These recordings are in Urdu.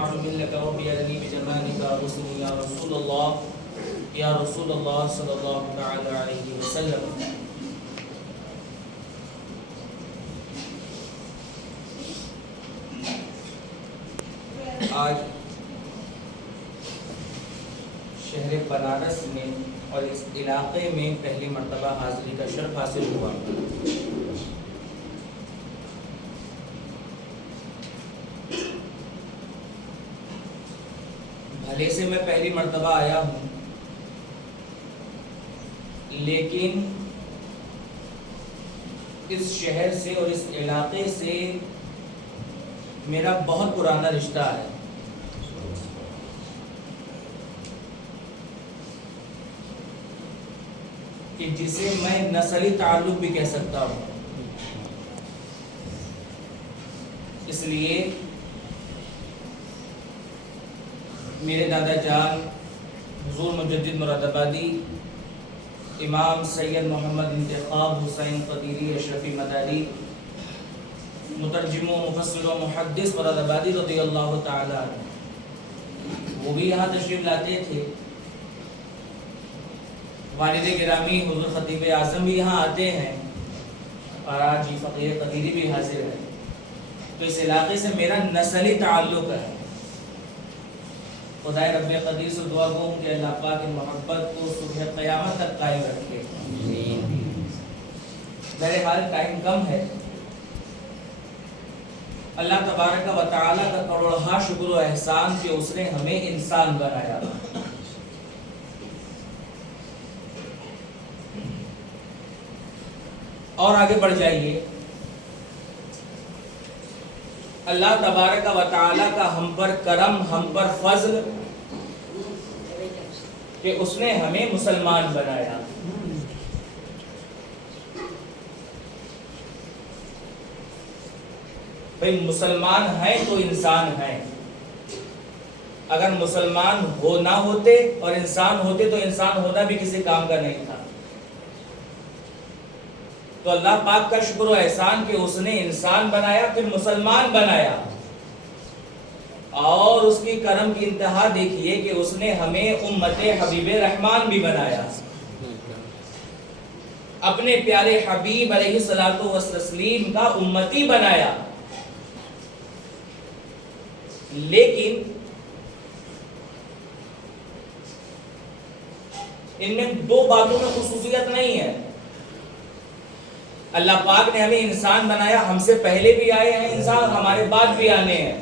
أسمع منك وبيدني بجمالك أرسلني يا رسول الله يا رسول الله صلى الله تعالى عليه وسلم. آج شہر بنارس میں اور اس علاقے میں پہلی مرتبہ حاضری کا شرف حاصل ہوا. بھلے سے میں پہلی مرتبہ آیا ہوں، لیکن اس شہر سے اور اس علاقے سے میرا بہت پرانا رشتہ ہے. کہ جسے میں نسلی تعلق بھی کہہ سکتا ہوں. اس لیے میرے دادا جان حضور مجدد مراد آبادی امام سید محمد انتخاب حسین قدیری اشرفی مداری مترجم و مفسر و محدث مراد آبادی رضی اللہ تعالی عنہ، وہ بھی یہاں تشریف لاتے تھے. والد گرامی حضور خطیب اعظم بھی یہاں آتے ہیں، اور آج فقیر قدیری بھی حاضر ہے. تو اس علاقے سے میرا نسلی تعلق ہے. خدا رب قدیر سے دعا گو ہوں کہ اللہ پاک کی محبت کو صبح قیامت تک قائم رکھے. بہرحال ٹائم کم ہے. اللہ تبارک و تعالیٰ کا کروڑہا شکر و احسان کہ اس نے ہمیں انسان بنایا. اور آگے بڑھ جائیے. اللہ تبارک و تعالیٰ کا ہم پر کرم، ہم پر فضل کہ اس نے ہمیں مسلمان بنایا. بھئی مسلمان ہیں تو انسان ہیں. اگر مسلمان نہ ہوتے اور انسان ہوتے تو انسان ہونا بھی کسی کام کا نہیں تھا. تو اللہ پاک کا شکر و احسان کہ اس نے انسان بنایا، پھر مسلمان بنایا. اور اس کی کرم کی انتہا دیکھیے کہ اس نے ہمیں امت حبیب رحمان بھی بنایا. اپنے پیارے حبیب علیہ الصلوۃ والتسلیم کا امتی بنایا. لیکن ان میں دو باتوں میں خصوصیت نہیں ہے. اللہ پاک نے ہمیں انسان بنایا، ہم سے پہلے بھی آئے ہیں انسان، ہمارے بعد بھی آنے ہیں.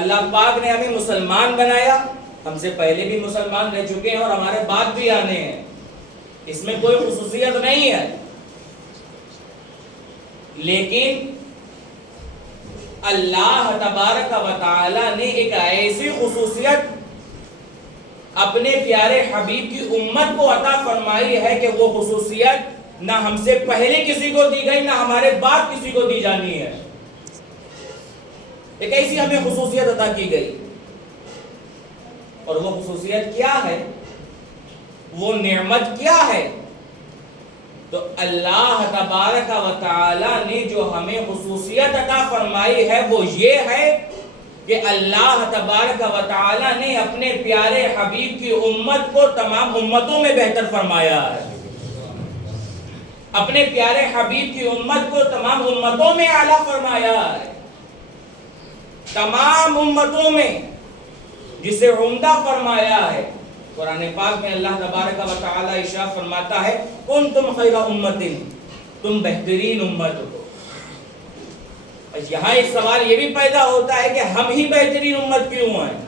اللہ پاک نے ہمیں مسلمان بنایا، ہم سے پہلے بھی مسلمان رہ چکے ہیں اور ہمارے بعد بھی آنے ہیں. اس میں کوئی خصوصیت نہیں ہے. لیکن اللہ تبارک و تعالی نے ایک ایسی خصوصیت اپنے پیارے حبیب کی امت کو عطا فرمائی ہے کہ وہ خصوصیت نہ ہم سے پہلے کسی کو دی گئی، نہ ہمارے بعد کسی کو دی جانی ہے. ایک ایسی ہمیں خصوصیت عطا کی گئی. اور وہ خصوصیت کیا ہے؟ وہ نعمت کیا ہے؟ تو اللہ تبارک و تعالی نے جو ہمیں خصوصیت عطا فرمائی ہے وہ یہ ہے کہ اللہ تبارک و تعالی نے اپنے پیارے حبیب کی امت کو تمام امتوں میں بہتر فرمایا ہے. اپنے پیارے حبیب کی امت کو تمام امتوں میں اعلیٰ فرمایا ہے. تمام امتوں میں جسے عمدہ فرمایا ہے. قرآن پاک میں اللہ تبارک و تعالی ارشاد فرماتا ہے کنتم خیر امت، تم بہترین امت ہو. یہاں ایک سوال یہ بھی پیدا ہوتا ہے کہ ہم ہی بہترین امت کیوں ہیں؟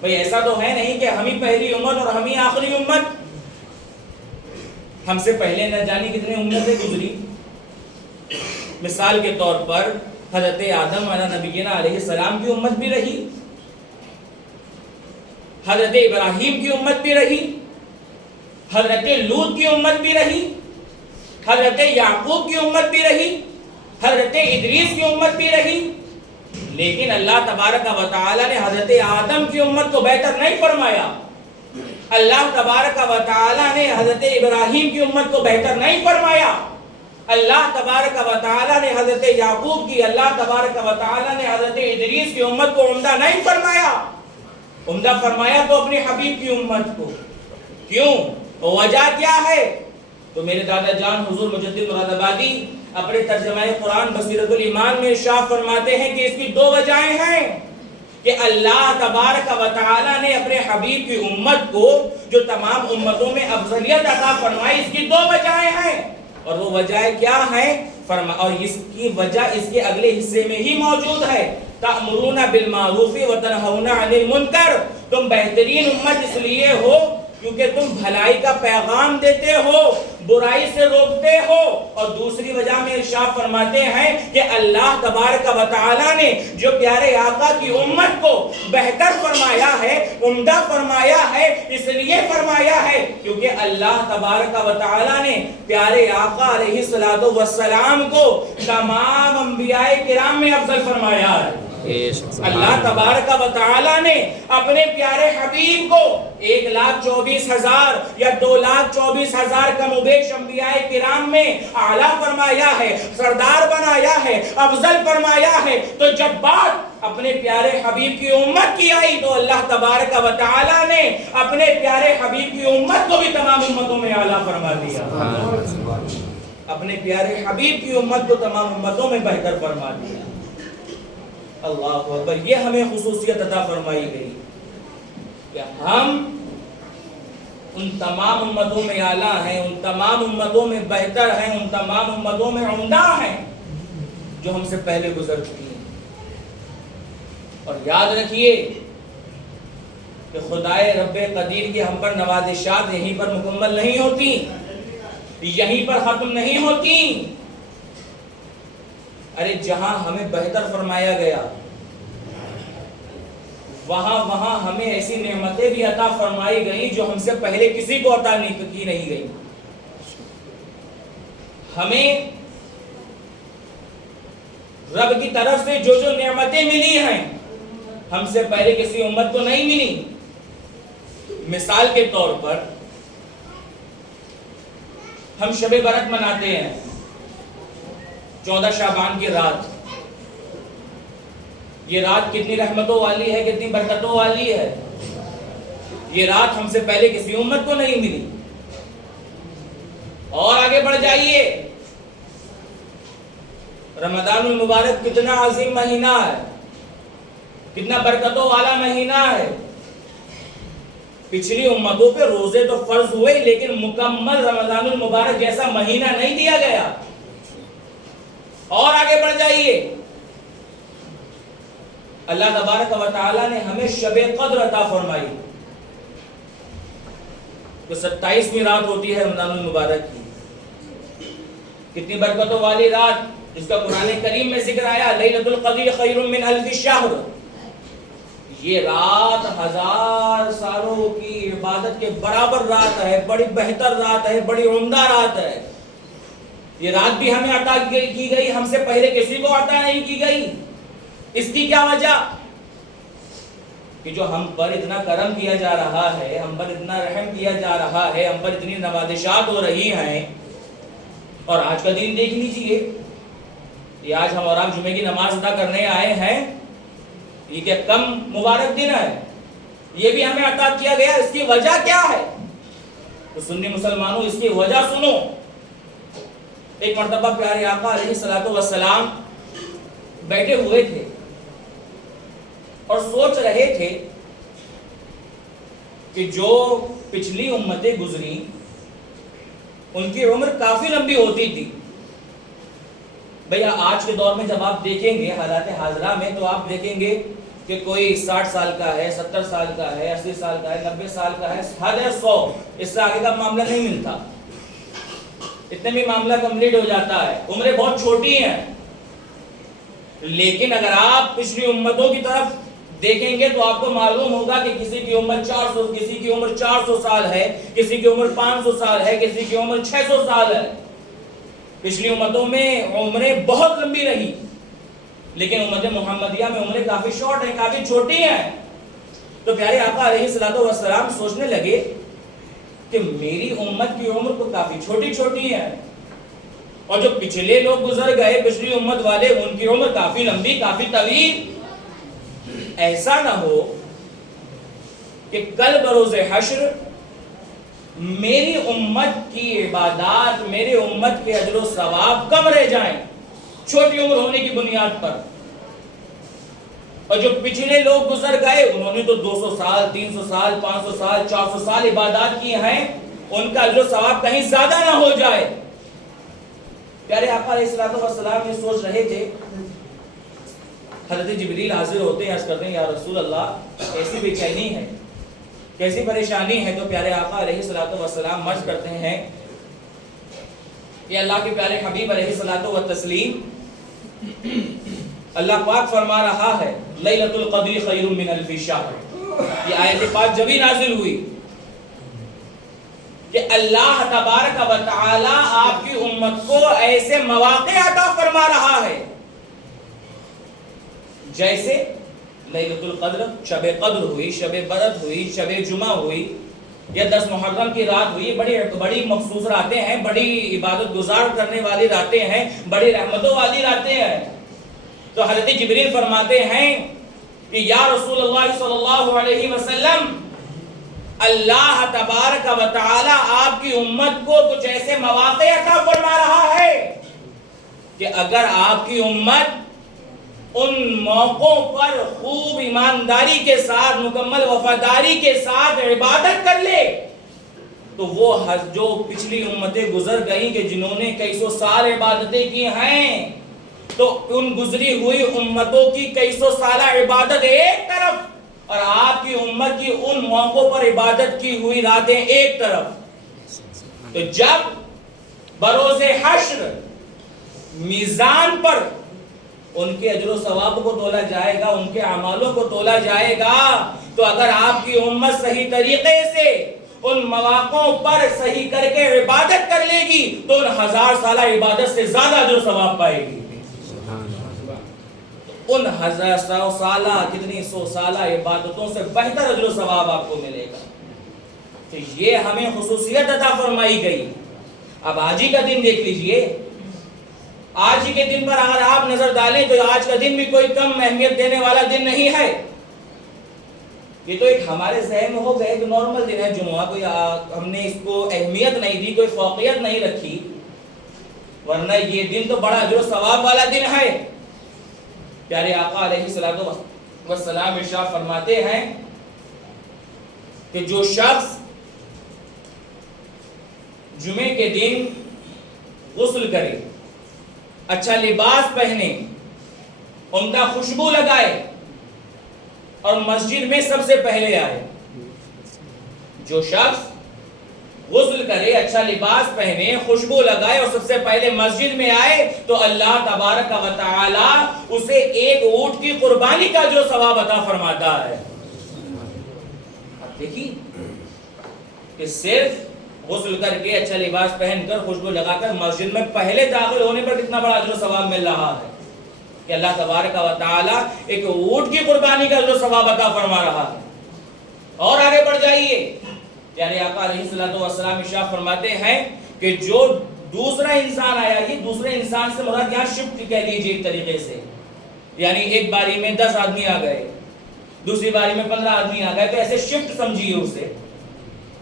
بھئی ایسا تو ہے نہیں کہ ہم ہی پہلی امت اور ہم ہی آخری امت. ہم سے پہلے نہ جانے کتنے امتیں گزری. مثال کے طور پر حضرت آدم علیہ نبینا علیہ السلام کی امت بھی رہی، حضرت ابراہیم کی امت بھی رہی، حضرت لوط کی امت بھی رہی، حضرت یعقوب کی امت بھی رہی، حضرت ادریس کی امت بھی رہی. لیکن اللہ تبارک و تعالی نے حضرت آدم کی امت کو بہتر نہیں فرمایا. اللہ تبارک و تعالی نے حضرت ابراہیم کی امت کو بہتر نہیں فرمایا. اللہ تبارک و تعالیٰ نے حضرت یعقوب کی، اللہ تبارک و تعالیٰ نے حضرت ادریس کی امت کو عمدہ نہیں فرمایا، عمدہ فرمایا تو اپنے حبیب کی امت کو۔ کیوں؟ وجہ کیا ہے؟ تو میرے دادا جان حضور مجدد مراد آبادی اپنے ترجمہ قرآن بصیرت الایمان میں ارشاد فرماتے ہیں کہ اس کی دو وجہیں ہیں کہ اللہ تبارک و تعالیٰ نے اپنے حبیب کی امت کو جو تمام امتوں میں افضلیت عطا فرمائی، اس کی دو وجہیں ہیں۔ اور وہ وجہ کیا ہے؟ اور اس کی وجہ اس کے اگلے حصے میں ہی موجود ہے، تأمرون بالمعروف وتنہون عن المنکر۔ تم بہترین امت اس لیے ہو کیونکہ تم بھلائی کا پیغام دیتے ہو، برائی سے روکتے ہو۔ اور دوسری وجہ میں ارشاد فرماتے ہیں کہ اللہ تبارک و تعالیٰ نے جو پیارے آقا کی امت کو بہتر فرمایا ہے، عمدہ فرمایا ہے، اس لیے فرمایا ہے کیونکہ اللہ تبارک و تعالیٰ نے پیارے آقا علیہ السلام کو تمام انبیاء کرام میں افضل فرمایا ہے۔ اللہ تبارک و تعالیٰ نے اپنے پیارے حبیب کو 1,24,000 یا 2,24,000 کم و بیش انبیاء کرام میں اعلیٰ فرمایا ہے، سردار بنایا ہے، افضل فرمایا ہے۔ تو جب بات اپنے پیارے حبیب کی امت کی آئی تو اللہ تبارک و تعالیٰ نے اپنے پیارے حبیب کی امت کو بھی تمام امتوں میں اعلیٰ فرما دیا، اپنے پیارے حبیب کی امت کو تمام امتوں میں بہتر فرما دیا۔ اللہ اکبر۔ یہ ہمیں خصوصیت عطا فرمائی گئی کہ ہم ان تمام امتوں میں اعلیٰ ہیں، ان تمام امتوں میں بہتر ہیں، ان تمام امتوں میں عمدہ ہیں جو ہم سے پہلے گزر چکی ہیں۔ اور یاد رکھیے کہ خدائے رب قدیر کی ہم پر نوازشات یہیں پر مکمل نہیں ہوتی، یہیں پر ختم نہیں ہوتی۔ ارے جہاں ہمیں بہتر فرمایا گیا وہاں ہمیں ایسی نعمتیں بھی عطا فرمائی گئیں جو ہم سے پہلے کسی کو عطا کی نہیں گئی۔ ہمیں رب کی طرف سے جو جو نعمتیں ملی ہیں ہم سے پہلے کسی امت کو نہیں ملی۔ مثال کے طور پر ہم شب برات مناتے ہیں، 14 شعبان کی رات۔ یہ رات کتنی رحمتوں والی ہے، کتنی برکتوں والی ہے۔ یہ رات ہم سے پہلے کسی امت کو نہیں ملی۔ اور آگے بڑھ جائیے، رمضان المبارک کتنا عظیم مہینہ ہے، کتنا برکتوں والا مہینہ ہے۔ پچھلی امتوں پہ روزے تو فرض ہوئے لیکن مکمل رمضان المبارک جیسا مہینہ نہیں دیا گیا۔ اور آگے بڑھ جائیے، اللہ تبارک و تعالیٰ نے ہمیں شب قدر عطا فرمائی، جو 27ویں رات ہوتی ہے رمضان المبارک کی۔ کتنی برکتوں والی رات جس کا قرآن کریم میں ذکر آیا، لیلۃ القدر خیر من الف شہر۔ یہ رات 1000 سالوں کی عبادت کے برابر رات ہے، بڑی بہتر رات ہے، بڑی عمدہ رات ہے۔ یہ رات بھی ہمیں عطا کی گئی، ہم سے پہلے کسی کو عطا نہیں کی گئی۔ اس کی کیا وجہ؟ کہ جو ہم پر اتنا کرم کیا جا رہا ہے، ہم پر اتنا رحم کیا جا رہا ہے، ہم پر اتنی نوازشات ہو رہی ہیں۔ اور آج کا دن دیکھ لیجئے، یہ آج ہم اور آپ جمعے کی نماز ادا کرنے آئے ہیں، یہ کیا کم مبارک دن ہے؟ یہ بھی ہمیں عطا کیا گیا۔ اس کی وجہ کیا ہے؟ تو سنی مسلمانوں، اس کی وجہ سنو۔ ایک مرتبہ پیارے آقا علیہ السلام بیٹھے ہوئے تھے اور سوچ رہے تھے کہ جو پچھلی امتیں گزری ان کی عمر کافی لمبی ہوتی تھی۔ بھیا آج کے دور میں جب آپ دیکھیں گے حالات حاضرہ میں تو آپ دیکھیں گے کہ کوئی 60 سال کا ہے، 70 سال کا ہے، 80 سال کا ہے، 90 سال کا ہے، حد ہے 100۔ اس سے آگے کا معاملہ نہیں ملتا، اتنے میں معاملہ کمپلیٹ ہو جاتا ہے۔ عمریں بہت چھوٹی ہیں، لیکن اگر آپ پچھلی امتوں کی طرف دیکھیں گے تو آپ کو معلوم ہوگا کہ کسی کی عمر 400 سال ہے، کسی کی عمر 500 سال ہے، کسی کی عمر 600 سال ہے۔ پچھلی امتوں میں عمریں بہت لمبی رہی، لیکن امت محمدیہ میں عمریں کافی شارٹ ہیں، کافی چھوٹی ہیں۔ تو پیارے آقا علیہ السلام سوچنے لگے کہ میری امت کی عمر تو کافی چھوٹی چھوٹی ہے، اور جو پچھلے لوگ گزر گئے پچھلی امت والے ان کی عمر کافی لمبی کافی طویل. ایسا نہ ہو کہ کل بروز حشر میری امت کی عبادات میری امت کے اجر و ثواب کم رہ جائیں چھوٹی عمر ہونے کی بنیاد پر. اور جو پچھلے لوگ گزر گئے انہوں نے تو 200 سال 300 سال 500 سال 400 سال عبادات کی ہیں, ان کا اجر و ثواب کہیں زیادہ نہ ہو جائے. پیارے آقا علیہ الصلوۃ والسلام یہ سوچ رہے تھے. حضرت جبریل حاضر ہوتے ہیں, عرض کرتے ہیں یا رسول اللہ ایسی بے چینی ہے کیسی پریشانی ہے. تو پیارے آقا علیہ الصلوۃ والسلام مرض کرتے ہیں کہ اللہ کے پیارے حبیب علیہ الصلوۃ والتسلیم اللہ پاک فرما رہا ہے لیلۃ القدر خیر من الف شہر. یہ آیت پاک جب ہی نازل ہوئی کہ اللہ تبارک و تعالی آپ کی امت کو ایسے مواقع عطا فرما رہا ہے جیسے لیلۃ القدر, شب قدر ہوئی, شب برات ہوئی, شب جمعہ ہوئی, یا 10 محرم کی رات ہوئی. بڑی مخصوص راتیں ہیں, بڑی عبادت گزار کرنے والی راتیں ہیں, بڑی رحمتوں والی راتیں ہیں. تو حضرت جبریل فرماتے ہیں کہ یا رسول اللہ صلی اللہ علیہ وسلم اللہ تبارک و تعالی آپ کی امت کو کچھ ایسے مواقع عطا فرما رہا ہے کہ اگر آپ کی امت ان موقعوں پر خوب ایمانداری کے ساتھ مکمل وفاداری کے ساتھ عبادت کر لے تو وہ جو پچھلی امتیں گزر گئیں کہ جنہوں نے کئی سو سال عبادتیں کی ہیں تو ان گزری ہوئی امتوں کی کئی سو سالہ عبادت ایک طرف اور آپ کی امت کی ان موقعوں پر عبادت کی ہوئی راتیں ایک طرف. تو جب بروز حشر میزان پر ان کے اجر و ثواب کو تولا جائے گا, ان کے اعمالوں کو تولا جائے گا, تو اگر آپ کی امت صحیح طریقے سے ان مواقعوں پر صحیح کر کے عبادت کر لے گی تو ان 1000 سالہ عبادت سے زیادہ اجر و ثواب پائے گی. ان 1000 سالہ کتنی 100 سالہ عبادتوں سے بہتر اجر و ثواب آپ کو ملے گا. تو یہ ہمیں خصوصیت عطا فرمائی گئی. اب آج ہی کا دن دیکھ لیجئے, آج ہی کے دن پر اگر آپ نظر ڈالیں تو آج کا دن بھی کوئی کم اہمیت دینے والا دن نہیں ہے. یہ تو ایک ہمارے ذہن میں ہو گئے کہ نارمل دن ہے جمعہ, کوئی ہم نے اس کو اہمیت نہیں دی, کوئی فوقیت نہیں رکھی, ورنہ یہ دن تو بڑا اجر و ثواب والا دن ہے. پیارے آقا علیہ الصلوۃ والسلام ارشاد فرماتے ہیں کہ جو شخص جمعے کے دن غسل کرے, اچھا لباس پہنے, ان کا خوشبو لگائے اور مسجد میں سب سے پہلے آئے. جو شخص غسل کرے, اچھا لباس پہنے, خوشبو لگائے اور سب سے پہلے مسجد میں آئے تو اللہ تبارک و تعالی اسے ایک اونٹ کی قربانی کا جو ثواب عطا فرماتا ہے. اب دیکھیے کہ صرف غسل کر کے اچھا لباس پہن کر خوشبو لگا کر مسجد میں پہلے داخل ہونے پر کتنا بڑا اجر و ثواب مل رہا ہے کہ اللہ تبارک و تعالی ایک اونٹ کی قربانی کا اجر و ثواب عطا فرما رہا ہے. اور آگے بڑھ جائیے, پیارے آقا علیہ الصلوۃ والسلام ارشاد فرماتے ہیں کہ جو دوسرا انسان آیا, یہ دوسرے انسان سے مراد یہاں شفٹ کہہ لیجیے ایک طریقے سے, یعنی ایک باری میں 10 آدمی آ گئے, دوسری باری میں 15 آدمی آ گئے, تو ایسے شفٹ سمجھیے اسے.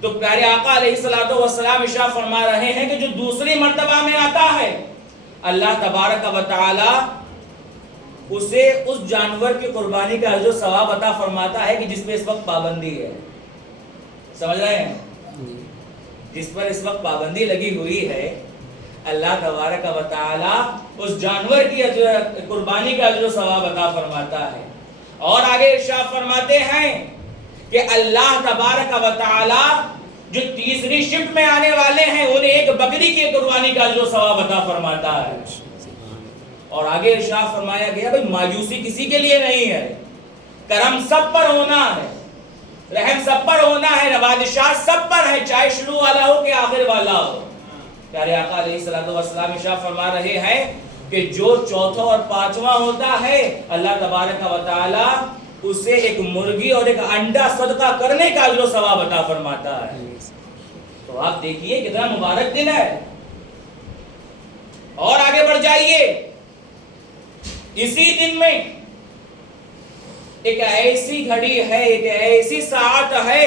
تو پیارے آقا علیہ الصلوۃ والسلام ارشاد فرما رہے ہیں کہ جو دوسری مرتبہ میں آتا ہے اللہ تبارک و تعالی اسے اس جانور کی قربانی کا جو ثواب عطا فرماتا ہے کہ جس پہ اس وقت پابندی ہے. سمجھ رہے ہیں, جس پر اس وقت پابندی لگی ہوئی ہے اللہ تبارک و تعالی اس جانور کی قربانی کا اجر و ثواب عطا فرماتا ہے. اور آگے ارشاد فرماتے ہیں کہ اللہ تبارک و تعالی جو تیسری شفٹ میں آنے والے ہیں انہیں ایک بکری کی قربانی کا اجر و ثواب عطا فرماتا ہے. اور آگے ارشاد فرمایا گیا بھئی مایوسی کسی کے لیے نہیں ہے, کرم سب پر ہونا ہے, رحم سب پر ہونا ہے, نوازشات سب پر ہے, چاہے شروع والا ہو کہ آخر والا ہو. پیارے آقا علیہ الصلوۃ والسلام ارشاد فرما رہے ہیں کہ جو چوتھا اور پانچواں ہوتا ہے اللہ تبارک و تعالی اسے ایک مرغی اور ایک انڈا صدقہ کرنے کا اجر و ثواب عطا فرماتا ہے. تو آپ دیکھیے کتنا مبارک دن ہے. اور آگے بڑھ جائیے، اسی دن میں ایک ایسی گھڑی ہے، ایک ایسی ساعت ہے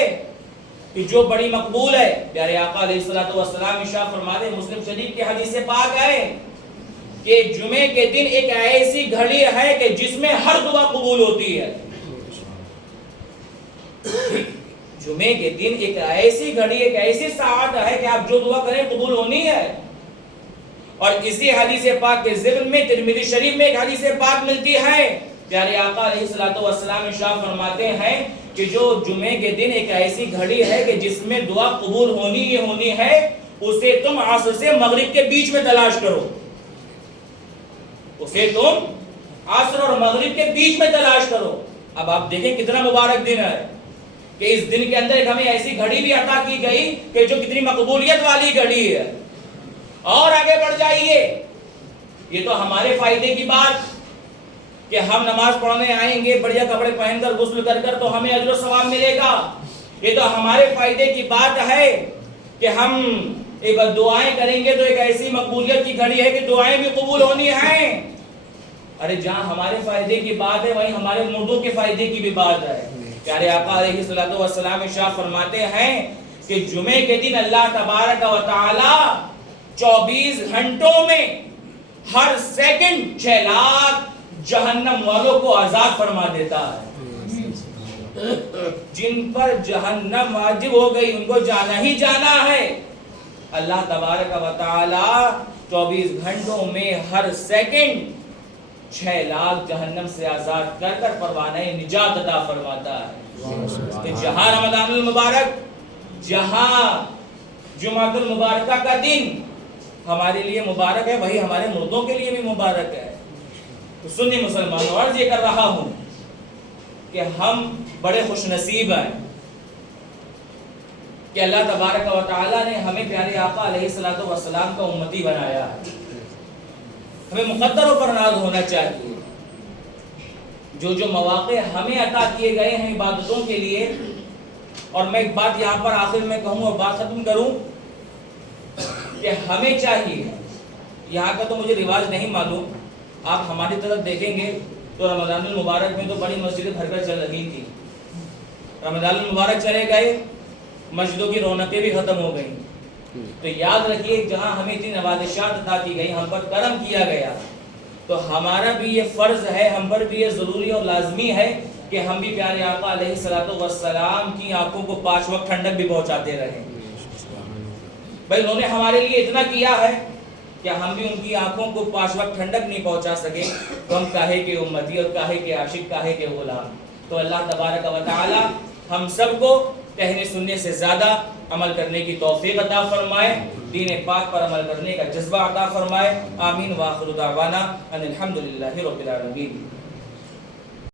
کہ جو بڑی مقبول ہے۔ پیارے آقا علیہ الصلوۃ والسلام ارشاد فرماتے ہیں، مسلم شریف کی حدیث پاک ہے کہ جمعے کے دن ایک ایسی گھڑی ہے کہ جس میں ہر دعا قبول ہوتی ہے۔ جمعے کے دن ایک ایسی گھڑی، ایک ایسی ساعت ہے کہ آپ جو دعا کریں قبول ہونی ہے۔ اور اسی حدیث پاک کے ضمن میں ترمذی شریف میں ایک حدیث پاک ملتی ہے، پیارے آقا علیہ الصلوۃ والسلام ارشاد فرماتے ہیں کہ جو جمعے کے دن ایک ایسی گھڑی ہے کہ جس میں دعا قبول ہونی ہے، اسے تم عصر سے مغرب کے بیچ میں تلاش کرو، اسے تم عصر اور مغرب کے بیچ میں تلاش کرو۔ اب آپ دیکھیں کتنا مبارک دن ہے کہ اس دن کے اندر ایک ہمیں ایسی گھڑی بھی عطا کی گئی کہ جو کتنی مقبولیت والی گھڑی ہے۔ اور آگے بڑھ جائیے، یہ تو ہمارے فائدے کی بات کہ ہم نماز پڑھنے آئیں گے بڑھیا کپڑے پہن کر غسل کر تو ہمیں اجر و ثواب ملے گا، یہ تو ہمارے فائدے کی بات ہے کہ ہم ایک دعائیں کریں گے تو ایک ایسی مقبولیت کی گھڑی ہے کہ دعائیں بھی قبول ہونی ہیں۔ ارے جہاں ہمارے فائدے کی بات ہے وہیں ہمارے مردوں کے فائدے کی بھی بات ہے۔ پیارے آقا علیہ الصلوۃ والسلام ارشاد فرماتے ہیں کہ جمعے کے دن اللہ تبارک و تعالی 24 گھنٹوں میں ہر سیکنڈ 6 لاکھ جہنم والوں کو آزاد فرما دیتا ہے۔ جن پر جہنم واجب ہو گئی ان کو جانا ہی جانا ہے۔ اللہ تبارک و تعالی 24 گھنٹوں میں ہر سیکنڈ 6 لاکھ جہنم سے آزاد کر کر پروانہ نجات عطا فرماتا ہے۔ کہ جہاں رمضان المبارک، جہاں جمعۃ المبارکہ کا دن ہمارے لیے مبارک ہے، وہی ہمارے مردوں کے لیے بھی مبارک ہے۔ سنی مسلمانوں، عرض یہ کر رہا ہوں کہ ہم بڑے خوش نصیب ہیں کہ اللہ تبارک و تعالی نے ہمیں پیارے آقا علیہ الصلوۃ والسلام کا امتی بنایا ہے۔ ہمیں مقدروں پر ناز ہونا چاہیے۔ جو مواقع ہمیں عطا کیے گئے ہیں عبادتوں کے لیے، اور میں ایک بات یہاں پر آخر میں کہوں اور بات ختم کروں کہ ہمیں چاہیے، یہاں کا تو مجھے رواج نہیں معلوم، آپ ہماری طرف دیکھیں گے تو رمضان المبارک میں تو بڑی مسجدیں بھر کر چل رہی تھی، رمضان المبارک چلے گئے مسجدوں کی رونقیں بھی ختم ہو گئیں۔ تو یاد رکھیے جہاں ہمیں اتنی نوازشات عطا کی گئی، ہم پر کرم کیا گیا، تو ہمارا بھی یہ فرض ہے، ہم پر بھی یہ ضروری اور لازمی ہے کہ ہم بھی پیارے آقا علیہ الصلوۃ والسلام کی آنکھوں کو 5 وقت ٹھنڈک بھی پہنچاتے رہیں۔ بھائی انہوں نے ہمارے لیے اتنا کیا ہے کہ ہم بھی ان کی آنکھوں کو 5 وقت ٹھنڈک نہیں پہنچا سکے تو ہم کاہے کے امتی اور کاہے کے عاشق، کاہے کے غلام۔ تو اللہ تبارک و تعالی ہم سب کو کہنے سننے سے زیادہ عمل کرنے کی توفیق عطا فرمائے، دین پاک پر عمل کرنے کا جذبہ عطا فرمائے۔ آمین۔ وآخر دعوانا ان الحمدللہ رب العالمین۔